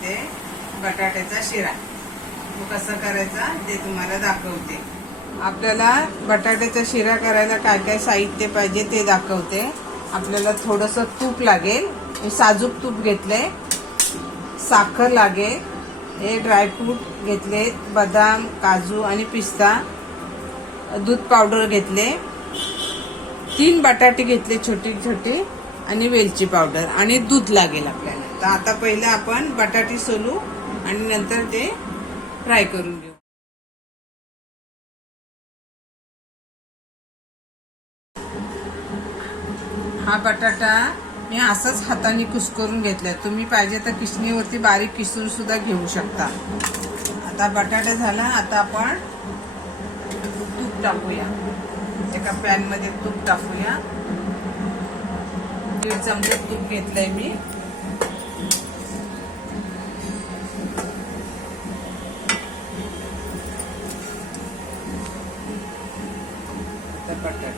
करते बटाट्याचा शिरा। तो कसा करायचा ते तुम्हाला दाखवते। आपल्याला बटाट्याचा शिरा करायला काय काय साहित्य पाहिजे ते दाखवते। आपल्याला थोडंसं तूप लागेल, मी साजूक तूप घेतलंय, साखर लागेल, हे ड्रायफ्रूट घेतले, बदाम, काजू आणि पिस्ता, दूध पावडर घेतले, 3 बटाटे घेतले छोटी छोटी आणि वेलची पावडर आणि दूध लागेल आपल्याला। तर आता पहिले आपण बटाटे सोलू आणि नंतर ते फ्राय करून घेऊ। हा बटाटा मी असंच हाताने कुस्करून घेतलाय, तुम्ही पाहिजे तर किसणीवरती बारीक किसून सुद्धा घेऊ शकता। आता बटाटा झाला, आता आपण तूप टाकूया। एका पॅन मध्ये तूप टाकूया। 1.5 चमचे तूप घेतलंय मी। बटाटा,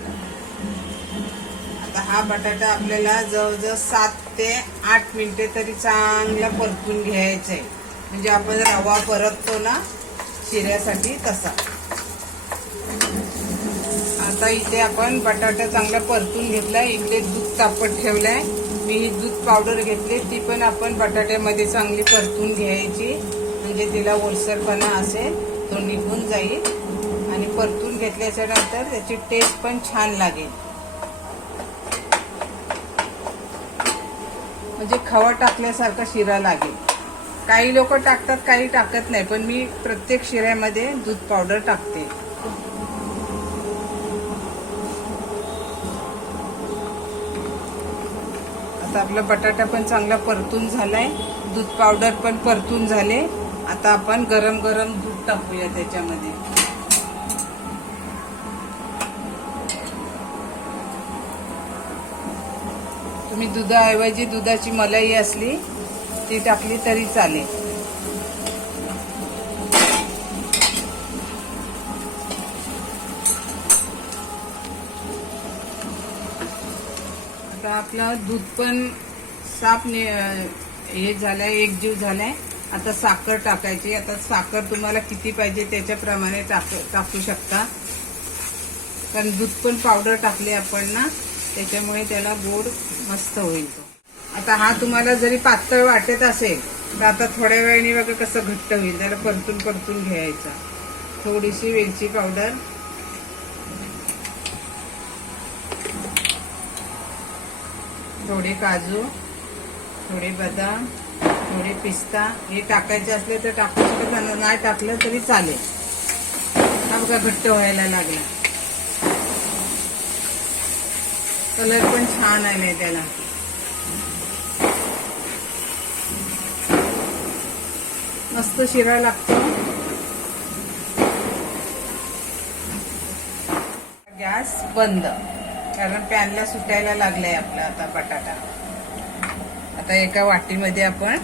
आता हा बटाटा आपल्याला जवळजवळ 7 ते 8 मिनिटे तरी चांगला परतून घ्यायचा आहे, म्हणजे आपण रवा परततो ना शिऱ्यासाठी तसा। आता इथे आपण बटाटा चांगला परतून घेतलाय, इकडे दूध तापत ठेवलाय, मी ही दूध पावडर घेतली, ती पण आपण बटाट्यामध्ये चांगली परतून घ्यायची, म्हणजे तिला ओलसरपणा असेल तो निघून जाईल आणि परतून घेतल्याच्या नंतर त्याची टेस्ट पण छान लागेल, म्हणजे खवा टाकल्यासारखा शिरा लागेल। काही लोक टाकतात, काही टाकत नाही, पण मी प्रत्येक शिऱ्यामध्ये दूध पावडर टाकते। आता आपला बटाटा पण चांगला परतून झालाय, दूध पावडर पण परतून झाले। आता आपण गरम गरम दूध टाकूया त्याच्यामध्ये। तुम्ही दुधाऐवजी दुधाची मलाई असली ती टाकली तरी चालेल। आता आपलं दूध पण साफ हे झालंय, एकजीव झालाय। आता साखर टाकायची। आता साखर तुम्हाला किती पाहिजे त्याच्याप्रमाणे टाकू शकता, कारण दूध पण पावडर टाकले आपण ना, त्याच्यामुळे त्याला गोड मस्त होईल तो। आता हा तुम्हाला जरी पातळ वाटत असेल तर आता थोड्या वेळाने बघा कसं घट्ट होईल, त्याला परतून परतून घ्यायचा। थोडीशी वेलची पावडर, थोडे काजू, थोडे बदाम, थोडे पिस्ता, हे टाकायचे असले तर टाकू शकता, नाही टाकलं तरी चालेल। हा बघा घट्ट व्हायला लागला, कलर पण छान आलाय त्याला। मस्त शिरा लागतो। गॅस बंद, कारण पॅनला सुटायला लागलाय आपला आता बटाटा। आता एका वाटीमध्ये आपण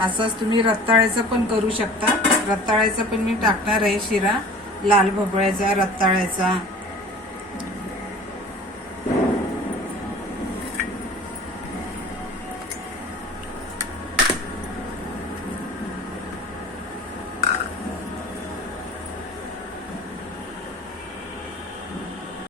असंच तुम्ही रताळ्याचं पण करू शकता। रताळ्याचं पण मी टाकणार आहे शिरा, लाल भोपळ्याचा, रताळ्याचा,